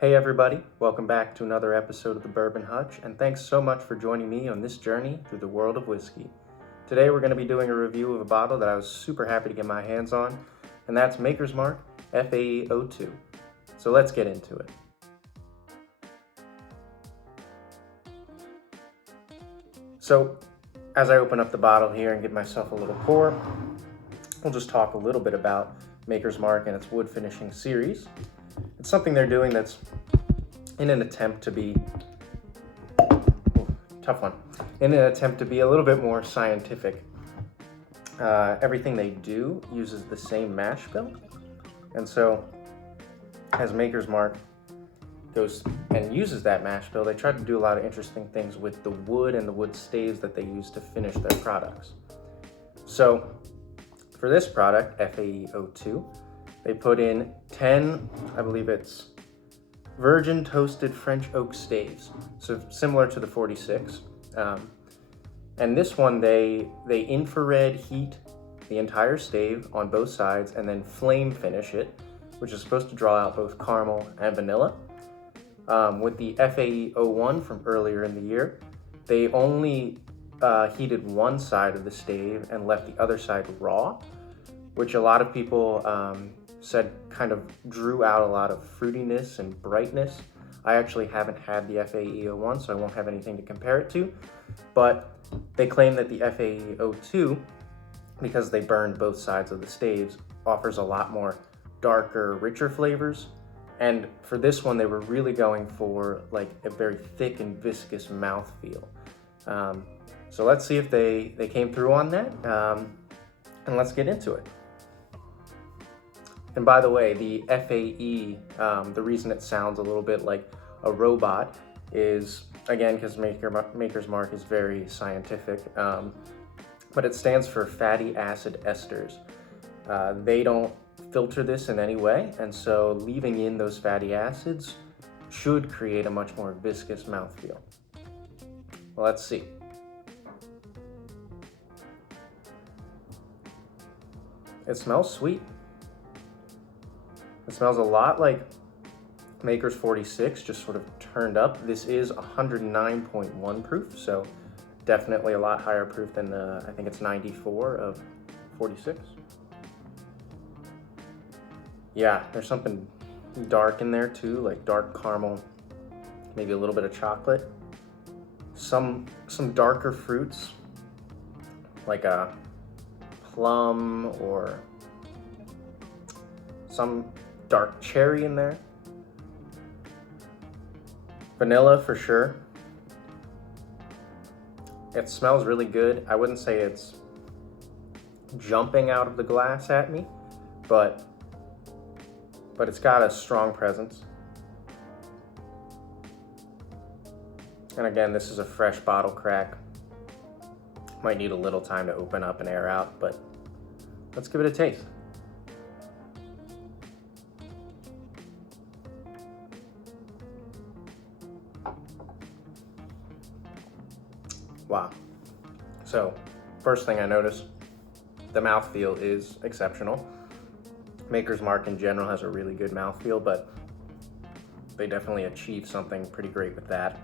Hey everybody, welcome back to another episode of the Bourbon Hutch, and thanks so much for joining me on this journey through the world of whiskey. Today we're going to be doing a review of a bottle that I was super happy to get my hands on, and that's Maker's Mark FAE-02. So let's get into it. So as I open up the bottle here and give myself a little pour, we'll just talk a little bit about Maker's Mark and its wood finishing series. It's something they're doing that's in an attempt to be, in an attempt to be a little bit more scientific. Everything they do uses the same mash bill. And so as Maker's Mark goes and uses that mash bill, they try to do a lot of interesting things with the wood and the wood staves that they use to finish their products. So for this product, FAE-02, they put in 10, I believe it's virgin toasted French oak staves, so similar to the 46. And this one, they infrared heat the entire stave on both sides and then flame finish it, which is supposed to draw out both caramel and vanilla. With the FAE-01 from earlier in the year, they only heated one side of the stave and left the other side raw, which a lot of people said kind of drew out a lot of fruitiness and brightness. I actually haven't had the FAE-01, so I won't have anything to compare it to, but they claim that the FAE-02, because they burned both sides of the staves, offers a lot more darker, richer flavors. And for this one, they were really going for like a very thick and viscous mouthfeel. So let's see if they came through on that, and let's get into it. And by the way, the FAE, the reason it sounds a little bit like a robot is, again, because Maker's Mark is very scientific, but it stands for fatty acid esters. They don't filter this in any way, and so leaving in those fatty acids should create a much more viscous mouthfeel. Well, let's see. It smells sweet. It smells a lot like Maker's 46, just sort of turned up. This is 109.1 proof, so definitely a lot higher proof than the, I think it's 94 of 46. Yeah, there's something dark in there too, like dark caramel, maybe a little bit of chocolate. Some darker fruits, like a plum or some dark cherry in there. Vanilla for sure. It smells really good. I wouldn't say it's jumping out of the glass at me, but it's got a strong presence. And again, this is a fresh bottle crack. Might need a little time to open up and air out, but let's give it a taste. Wow. So, first thing I noticed, the mouthfeel is exceptional. Maker's Mark in general has a really good mouthfeel, but they definitely achieved something pretty great with that.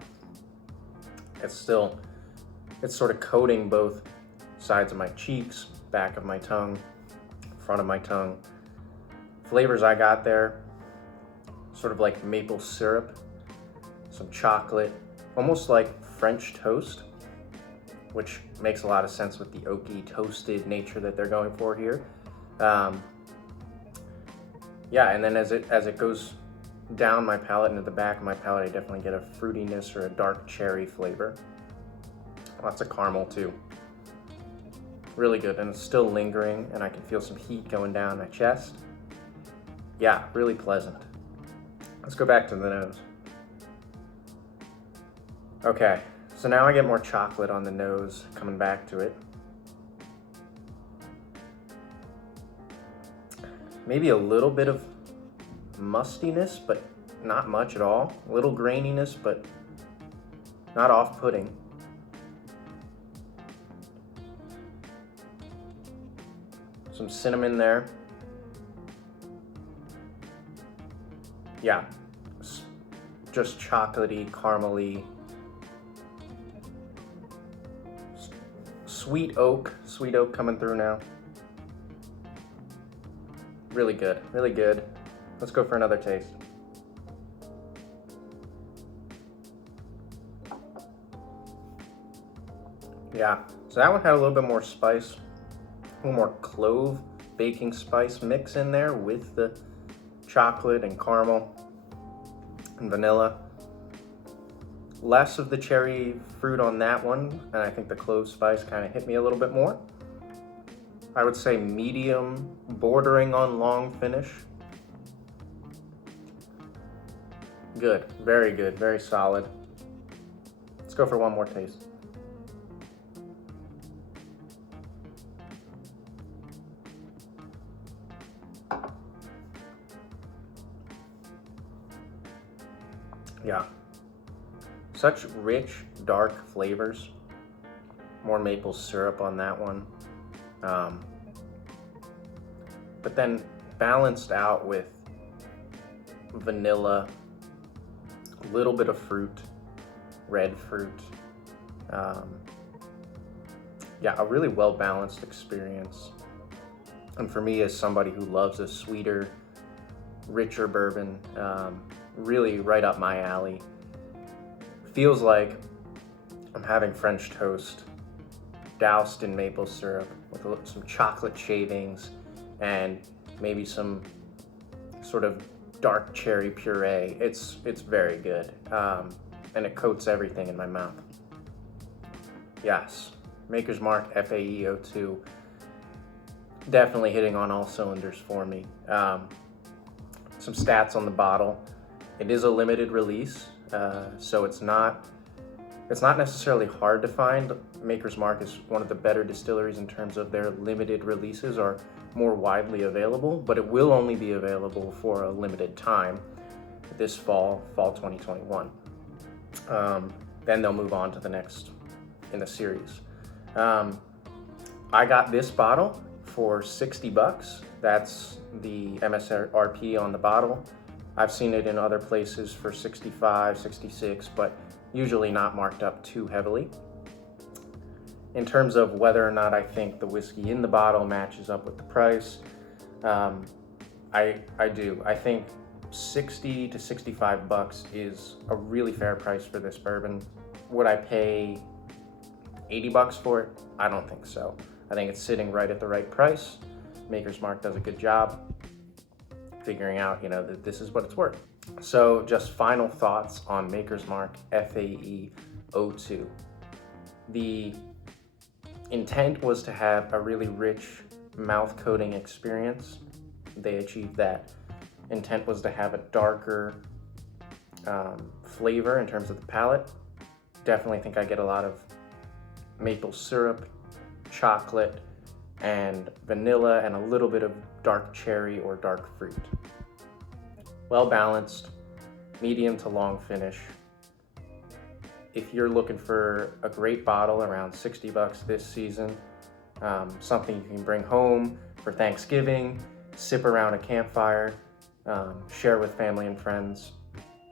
It's sort of coating both sides of my cheeks, back of my tongue, front of my tongue. Flavors I got there, sort of like maple syrup, some chocolate, almost like French toast, which makes a lot of sense with the oaky, toasted nature that they're going for here. Yeah, and then as it goes down my palate into the back of my palate, I definitely get a fruitiness or a dark cherry flavor. Lots of caramel too. Really good, and it's still lingering, and I can feel some heat going down my chest. Yeah, really pleasant. Let's go back to the nose. Okay, so now I get more chocolate on the nose, coming back to it. Maybe a little bit of mustiness, but not much at all. A little graininess, but not off-putting. Some cinnamon there. Yeah, just chocolatey, caramely, sweet oak coming through now. Really good, really good. Let's go for another taste. Yeah, so that one had a little bit more spice, a little more clove baking spice mix in there with the chocolate and caramel and vanilla. Less of the cherry fruit on that one, and I think the clove spice kind of hit me a little bit more. I would say medium, bordering on long finish. Good, very solid. Let's go for one more taste. Yeah, such rich, dark flavors. More maple syrup on that one. But then balanced out with vanilla, a little bit of fruit, red fruit. Yeah, a really well-balanced experience. And for me, as somebody who loves a sweeter, richer bourbon, really right up my alley. Feels like I'm having French toast doused in maple syrup with some chocolate shavings and maybe some sort of dark cherry puree. It's very good, and it coats everything in my mouth. Yes, Maker's Mark FAE-02, definitely hitting on all cylinders for me. Some stats on the bottle. It is a limited release, so it's not necessarily hard to find. Maker's Mark is one of the better distilleries in terms of their limited releases are more widely available, but it will only be available for a limited time this fall 2021. Then they'll move on to the next in the series. I got this bottle for $60. That's the MSRP on the bottle. I've seen it in other places for 65, 66, but usually not marked up too heavily. In terms of whether or not I think the whiskey in the bottle matches up with the price, I do. I think 60 to 65 bucks is a really fair price for this bourbon. Would I pay 80 bucks for it? I don't think so. I think it's sitting right at the right price. Maker's Mark does a good job figuring out, that this is what it's worth. So just final thoughts on Maker's Mark FAE-02. The intent was to have a really rich mouth coating experience. They achieved that. Intent was to have a darker flavor in terms of the palate. Definitely think I get a lot of maple syrup, chocolate, and vanilla, and a little bit of dark cherry or dark fruit. Well balanced, medium to long finish. If you're looking for a great bottle around 60 bucks this season, something you can bring home for Thanksgiving, sip around a campfire, share with family and friends,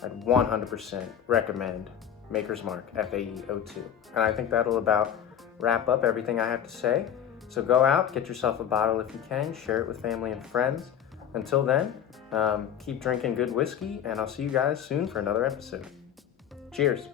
I'd 100% recommend Maker's Mark FAE-02. And I think that'll about wrap up everything I have to say. So go out, get yourself a bottle if you can, share it with family and friends. Until then, keep drinking good whiskey, and I'll see you guys soon for another episode. Cheers.